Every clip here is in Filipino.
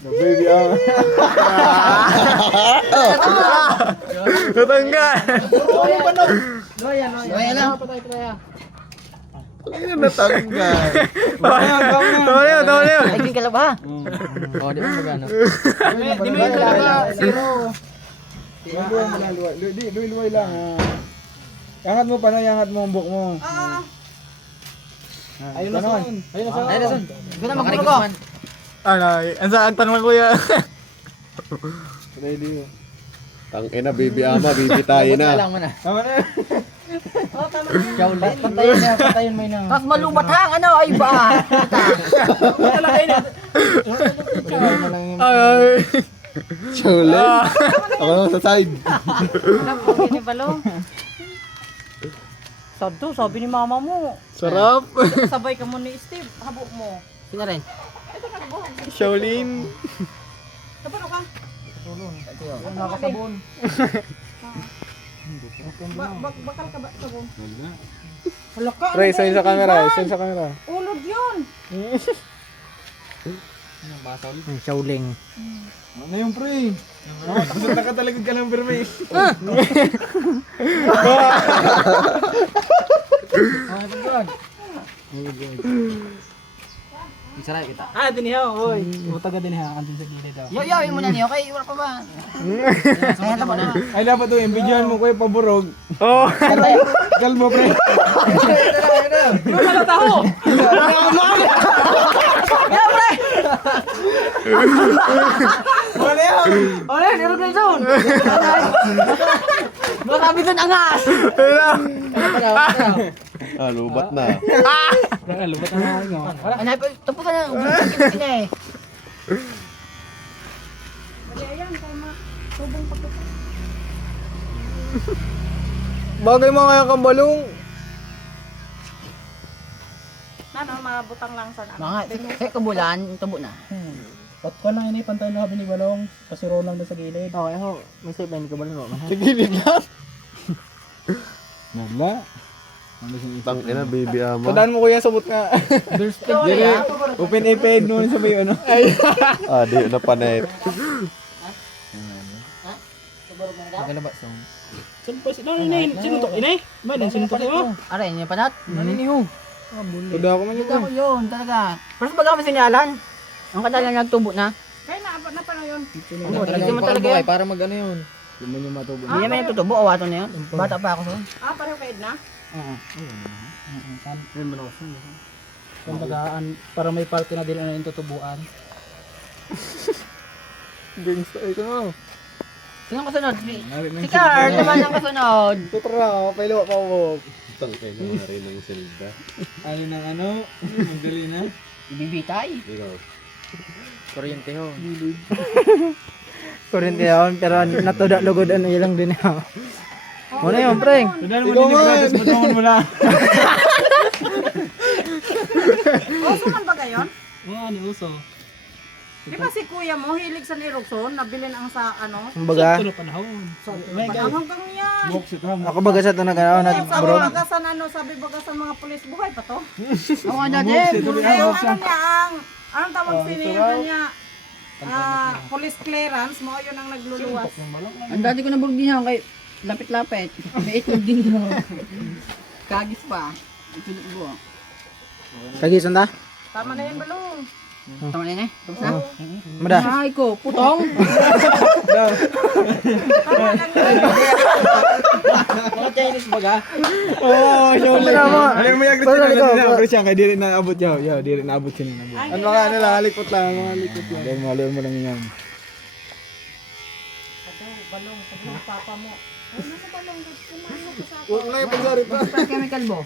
Baby Natanggal. Loya lang. Ay, natanggal. Tama na yun. Ay, green ka lang ba? O, di ba magano? Di mo yun talaga. Zero. Luway lang. Yangat mo pa na, yangat mo ang buhok mo. Ayun na son. Ayun na son. Ikaw na magpuro ko. Ang tanong lang kuya. Ready mo. Tangina, baby ama, baby tayo na. Lang mo na. Tama na. Jowlin. Patayin mo yun. Tapos malubat hang, ano, ay ba? Ay. Chulen. Ako naman sa side. Gini balong. Sado, sabi ni mama mo. Sarap. Sabay ka mo ni Steve, habo mo. Sino rin? Shaolin. Tapos ka? Nakasabon. Bakal ka ba sabon? Ray, sign sa camera. Sign sa camera. Ulod yun. Showling. Ano yung pre? Nakatalagod ka ng perme. Isaray kita. Dinihaw. Oy. Utaga dinihaw. Andun sa gilid daw. Yo, yun mo na niyo. Okay, wala pa ba? Kaya tama na. Ay, dapat ito, imbidyohan mo kuya paburog. Oh! Kalmo pre. Wala yan! Ole, nirog na yun. Makabi doon angas. Lubat na. Lubat na nga nga. Ano, tapo ka na. Ubus na eh. Bagay mo kaya kang balong. Nano, mabutang lang sa namin. Mga, kaya kabulan, tubo na. Ba't ko lang ini pantay na ni Balong. Pasiro lang doon sa gilid. Okay, ho. May save ka ba na? Sa gilid lang. Nagla. Tangina, baby ama. Tandaan mo kuya, sabot nga. Dire, open iPad mo sa may ano. Di na panay. Magalabas yung. Saan pa si inay? Sino to? Inay? Ba, sino to mo? Aray, yung panat. Naniniho. Tuda ko man Hindi ako yun, talaga. Pero baga kami sinyalan. Ang kadalang nagtubo na. Kaya na paano yun? Hindi mo talaga yun. para mag ano yun. Hindi mo nyo matubo. Hindi naman yung tutubo, awato na yun. Bata pa ako doon. Pareho kayo na? Kumbagaan, para may parte na din na yung tutubuan. Gangsta, ito mo. Sino kasunod? Si Carl naman ang kasunod. Tutra, pailo pa mo. Tangina, rin ang silda. Ano nang ano? Magdali na. Ibibitay. Ikaw. Kuryente ho. Kurente yun, pero natuda lugod ano ilang din yun. Muna yun, pre. Tandaan mo din yung gratis, matungan mo lang. Oso man ba gayon? Oo, ni Uso. Di ba si kuya mo, hilig sa Niroxon, nabilin ang sa ano? Kumbaga, Ano tulo panahon. Panahon kang yan. ako baga sa ito Sabi nag-bro. bagasan ano, sabi bagasan mga pulis, buhay pa to? Oo nga dati. Eh, ano niya, anong tawag siniya niya? Police clearance mo, yun ang nagluluwas. Ang dati ko naburog din kay lapit-lapit. May itlog din ko. Kagis pa. Itlog ko. Kagisan ta? Tama na yun, balong. Tama na yun eh. Tapos na. Mada. Ay ko, putong. Tama na yun. Mga Chinese baga. Oo, Shaolin. Ano yung may agrit Pero na ikaw, na agrit siya, kaya di rin naabot yaw. Yaw, di rin naabot siya nila. Ay, Ano mga ano lang, halikot lang, mga halikot lang. Dahil maluin mo lang yan. balong, sabi ng papa mo. Ay, nasa balong, kumano ko sa ako. Huwag na yung pagsari pa. Pag chemical mo.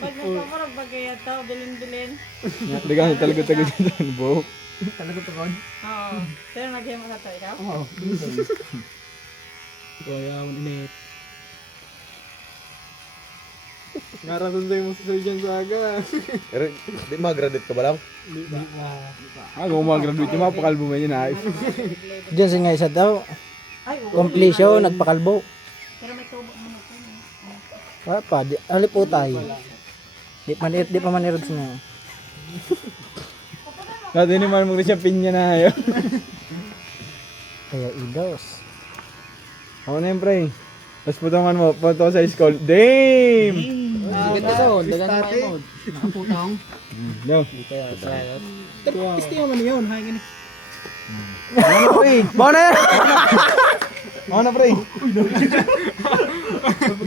Pag nagpaparag bagay tao, bilin-bilin. Hindi ka, talagot-tagot yung buhok. Talaga to kon. Oo. Pero nag-game ka to, ikaw? Oo. Kaya mo init. Narasan sa'yo mo sa Surgeon Saga. Pero, di mag-graduate ka ba lang? Kung mag-graduate yung mga pakalbo mo yun, ayos. Diyan sa nga isa daw. Ay, oo. Completion, nagpakalbo. Pero may tubo mo na ito. Wala pa, alip po tayo. Di pa manirog siya. Kapag mo, Dati naman mo rin siya pinya na ayaw. Kaya idos. Ako na yun, pre. Tapos putungan mo, puto sa school. Damn! Ganda to, dagan sa my mode. Nakaputong. No. Pisti mo man yun, hay gani. Ano, pre? Baka na yan! Ako na, pre.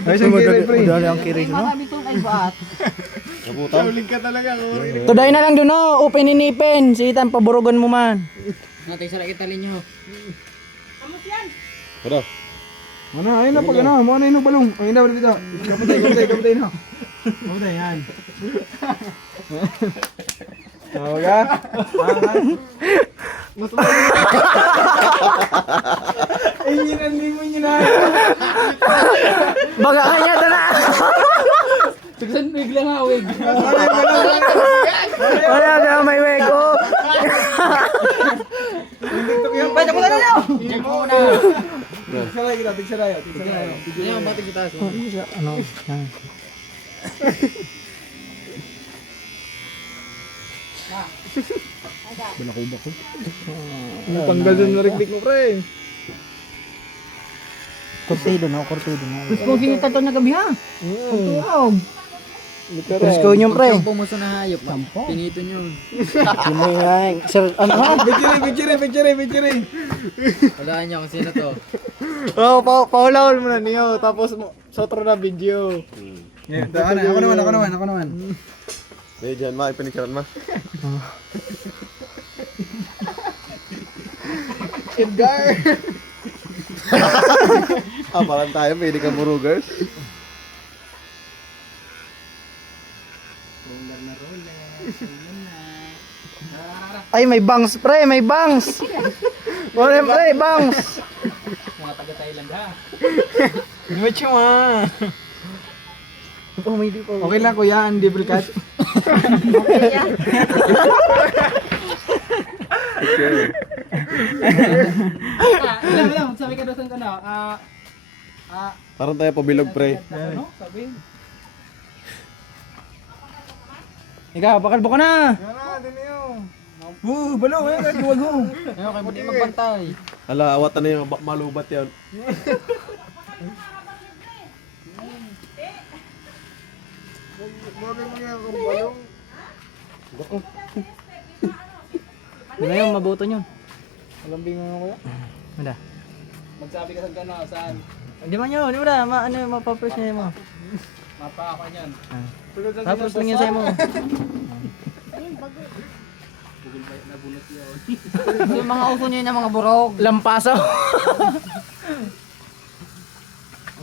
Ay, isang kiri, pre. Madali ang kirig, no? Marami tong ay baat. Naputang. Today na lang doon, no? Open inipin. Si Ethan, paburugan mo man. Natay sa kita linyo. Ano? Ano, ayun na pag ano. Mo na yung balong. Ayun na, dito. Kapatay na. Kapatay, yan. Tawag ka? Ay, hindi mo yun na. Baga kanya doon na! Tugsan bigla nga wig. Wala ka, may wego. Pwede mo na daw. Check mo na. Tigsalay kita, tigsalay. Ayaw batik kita. Ano? Yan. Tanggal sa narikdik mo, pre. Kurtido na, kurtido na. Kung kinita to na gabi ha. Turog. Presko nyo, pre. Pumuso na hayop. Pinito nyo. Sino yan? Sir, ano ha? Picture. Walaan nyo kung sino to. Oh, paulawal mo na niyo. Tapos sotro na video. Ako naman. Hindi, dyan ma, ipinicturean ma. Edgar. Parang tayo, pwede ka burugers. Ay, may bangs, pre, may bangs. Wala, pre, bangs. Mga taga-Thailand ha. Diretso ma. Oh, may di pa. Okay lang kuya, hindi cat. Ilang, sabi ka doon ka na. Parang tayo pabilog, pre. Ano? Sabi. Ikaw, pakalbo ka na. Balo, ayun, huwag ho. Ayaw kayo hindi magbantay. Ala, awat na yung malubat yan. Ano yung mabuto nyo? Malambing mo kuya. Wala. Magsabi ka sa gano'n, saan? Di ba nyo? Di ba na? Ano yung mapapers niya mo? Mapa ako niyan. Tapos lang yan sa'yo mo. Yung mga uso niya ng mga burog. Lampaso.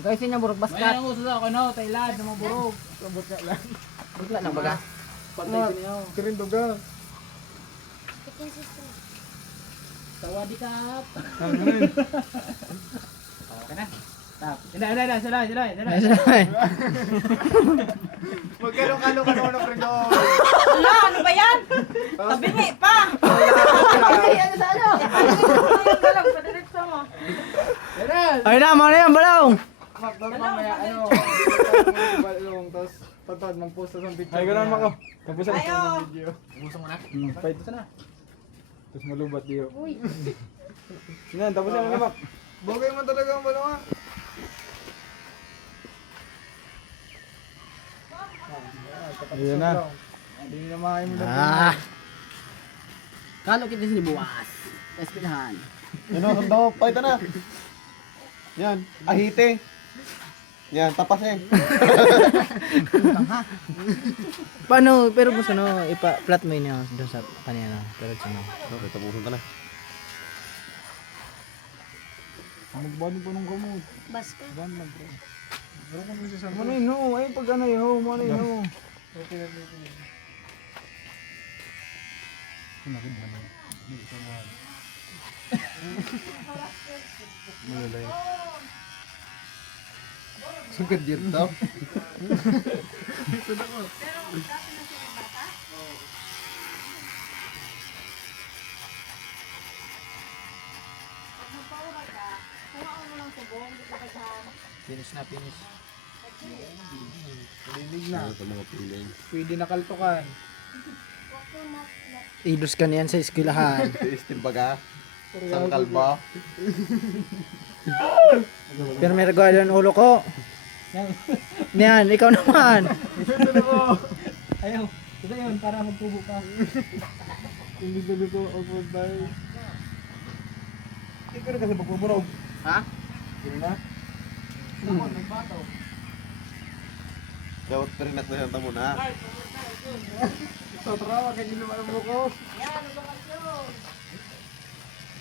Ang kayo niya burog baskat. May ang uso sa ako, no? Thailand, ng mga burog. Butla lang baga. Pantay ko niyo. Kirin duga. Tawadi kap. Okay na. Tap. Hindi, sila. Magkano ka ng preno. Ala, ano ba yan? Tabingi pa. Ano sa ano? Galang sa direksyon mo. Ay na, mga na yan, balong. Mamaya, balong, tapos patad, mag-post sa picture. Ay, gano'n mako. Tapos sa Ayo. video. Ubuso mo na. Fight na. Tapos malubat diyo. Yan, tapos na naman. Bagay mo talaga ang balong ha. Ayan na. Hindi na makain mo na. Kalo kita sini buwas. Espinahan. Yan o, sanda ko. Pakita na. Yan, ahite. Yan, tapas eh. Paano, pero gusto no, ipa-flat mo yun doon sa kanina. Pero sino? Okay, tapusin ka na. Magbani po ng gamot. Baska. Ban lang bro. Pero kung isa sa ano yun, ay pag ano yun, ano yun. Sugad dito daw. Finish na, finish. Linig na. Ito mga piling. Pwede na kaltukan. Idos ka niyan sa eskwelahan. Steel baga. Sangkal ba? Pero may regalo ang ulo ko. Yan, ikaw naman. Ayaw. Ito yun, para magtubo ka. Hindi ko dito ako tayo. Hindi ko rin kasi magbuburog. Ha? Hindi na. Dapat perinak na siya tamo na. So, trawa, kaya hindi naman ang buko.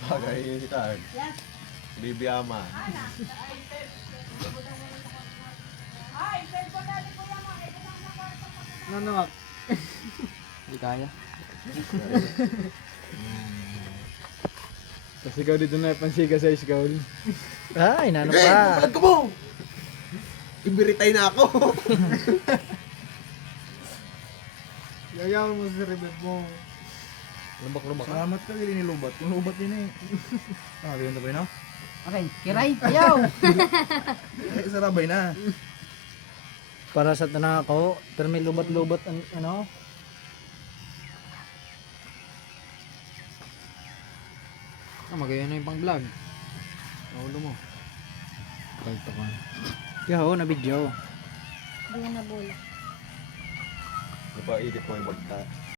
Bagay yun si Tag. Bibi ama. Ano naman? Hindi kaya. Kasi ikaw dito na pansiga sa school. Ay, nano pa. Balag ko mo! Ibiritay na ako. Yayaw mo sa ribet mo. Lumbak-lumbak. Salamat ka, hindi nilubat. Kung lubat din eh. Ah, di ba na? Okay, kiray, ayaw. Sarabay na. Para sa tanang ako, pero may lubat-lubat ang ano. Magayon na yung pang vlog. Naulo mo. Kalto ka. Kaya ho, na video. Hindi na bola. Diba, edit mo yung bagta.